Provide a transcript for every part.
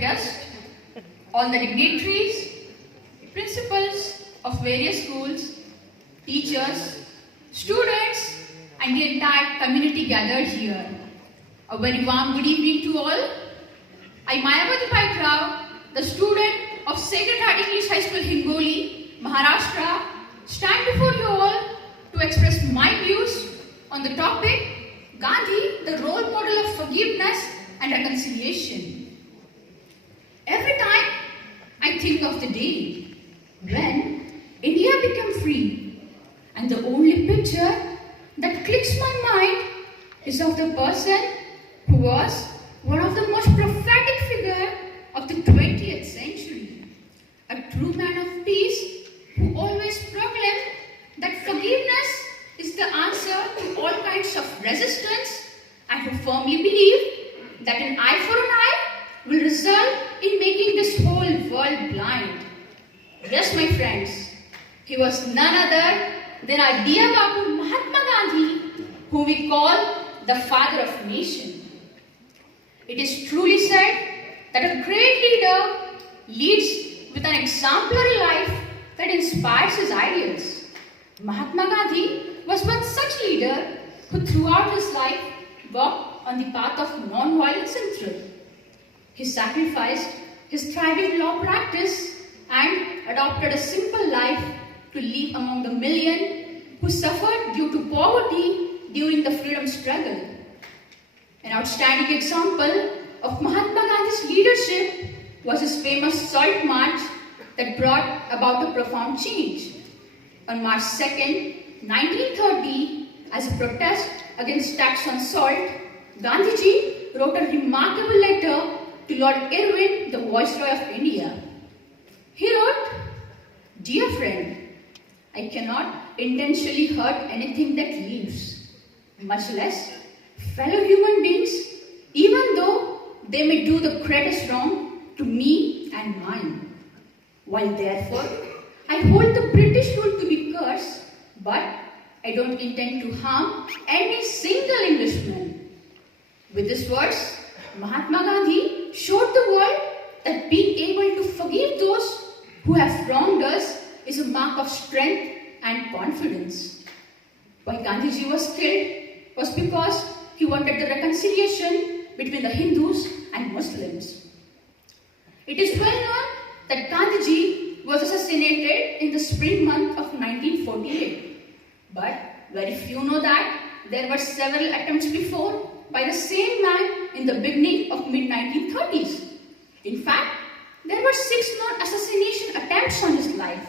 guests, all the dignitaries, principals of various schools, teachers, students, and the entire community gathered here. A very warm good evening to all. I, Mayvati, the student of Sacred Heart English High School, Hingoli, Maharashtra, stand before you all to express my views on the topic, Gandhi, the role model of forgiveness and reconciliation. Every time I think of the day when India became free, and the only picture that clicks my mind is of the person who was one of the most prophetic figures of the 20th century, a true man of peace who always proclaimed that forgiveness is the answer to all kinds of resistance, and who firmly believed that an eye for an eye will result in making this whole world blind. Yes, my friends, he was none other than our dear Bapu Mahatma Gandhi, whom we call the father of nation. It is truly said that a great leader leads with an exemplary life that inspires his ideals. Mahatma Gandhi was one such leader who throughout his life walked on the path of non-violence and truth. He sacrificed his thriving law practice and adopted a simple life to live among the million who suffered due to poverty during the freedom struggle. An outstanding example of Mahatma Gandhi's leadership was his famous Salt March that brought about a profound change. On March 2nd, 1930, as a protest against tax on salt, Gandhiji wrote a remarkable letter to Lord Irwin, the Viceroy of India. He wrote, "Dear friend, I cannot intentionally hurt anything that lives, much less fellow human beings, even though they may do the greatest wrong to me and mine. While therefore I hold the British rule to be cursed, but I don't intend to harm any single Englishman." With these words, Mahatma Gandhi showed the world that being able to forgive those who have wronged us is a mark of strength and confidence. Why Gandhiji was killed was because he wanted the reconciliation between the Hindus and Muslims. It is well known that Gandhiji was assassinated in the spring month of 1948. But very few know that there were several attempts before by the same man in the beginning of mid-1930s. In fact, there were 6 known assassination attempts on his life.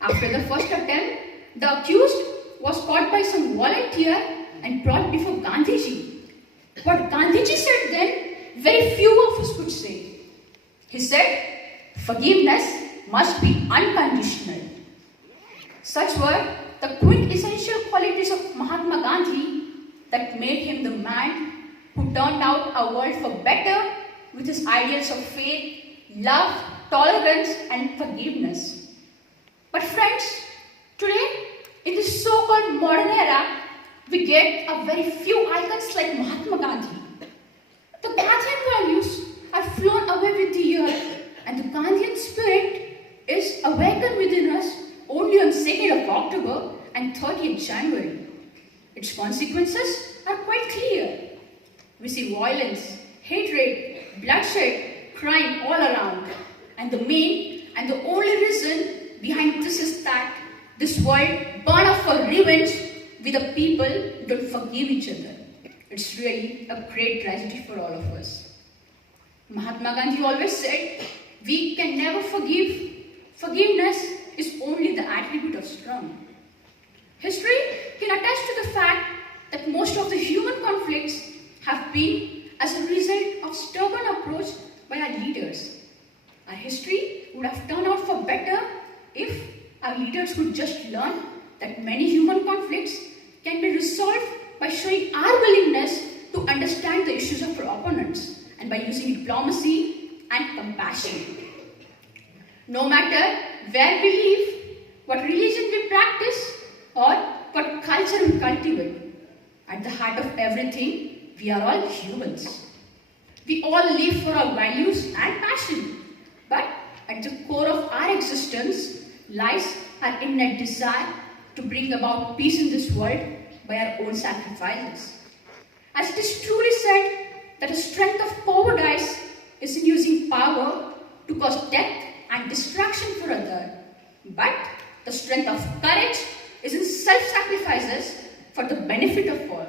After the first attempt, the accused was caught by some volunteer and brought before Gandhiji. What Gandhiji said then, very few of us could say. He said, "Forgiveness must be unconditional." Such were the quintessential qualities of Mahatma Gandhi that made him the man who turned out our world for better with his ideals of faith, love, tolerance, and forgiveness. But friends, today, in this so-called modern era, we get a very few icons like Mahatma Gandhi. The Gandhian values are flown away with the year, and the Gandhian spirit is awakened within us only on 2nd of October and 30th January. Its consequences are quite clear. We see violence, hatred, bloodshed, crime all around. And the main and the only reason behind this is that this world burns up for revenge with the people who don't forgive each other. It's really a great tragedy for all of us. Mahatma Gandhi always said, we can never forgive. Forgiveness is only the attribute of strong. History can attest to the fact that most of the human conflicts have been as a result of stubborn approach by our leaders. Our history would have turned out for better if our leaders could just learn that many human conflicts can be resolved by showing our willingness to understand the issues of our opponents and by using diplomacy and compassion. No matter where we live, what religion we practice, or what culture we cultivate, at the heart of everything, we are all humans. We all live for our values and passion, but at the core of our existence lies our innate desire to bring about peace in this world by our own sacrifices. As it is truly said that the strength of cowardice is in using power to cause death and destruction for others, but the strength of courage is in self-sacrifices for the benefit of all.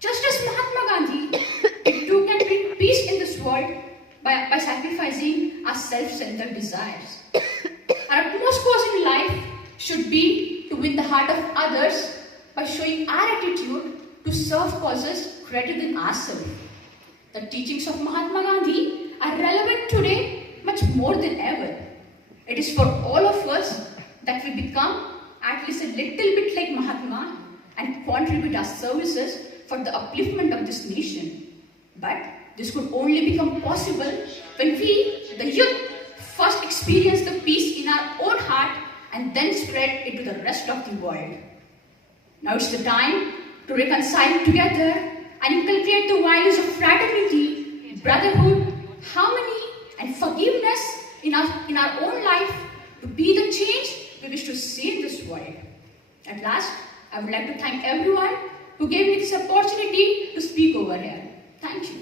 Just as Mahatma Gandhi, we too can bring peace in this world by sacrificing our self-centered desires. Our utmost cause in life should be to win the heart of others by showing our attitude to serve causes greater than ourselves. The teachings of Mahatma Gandhi are relevant today much more than ever. It is for all of us that we become at least a little bit like Mahatma and contribute our services for the upliftment of this nation. But this could only become possible when we, the youth, first experience the peace in our own heart and then spread it to the rest of the world. Now it's the time to reconcile together and inculcate the values of fraternity, brotherhood, harmony, and forgiveness in our own life to be the change we wish to see in this world. At last, I would like to thank everyone who gave me this opportunity to speak over here. Thank you.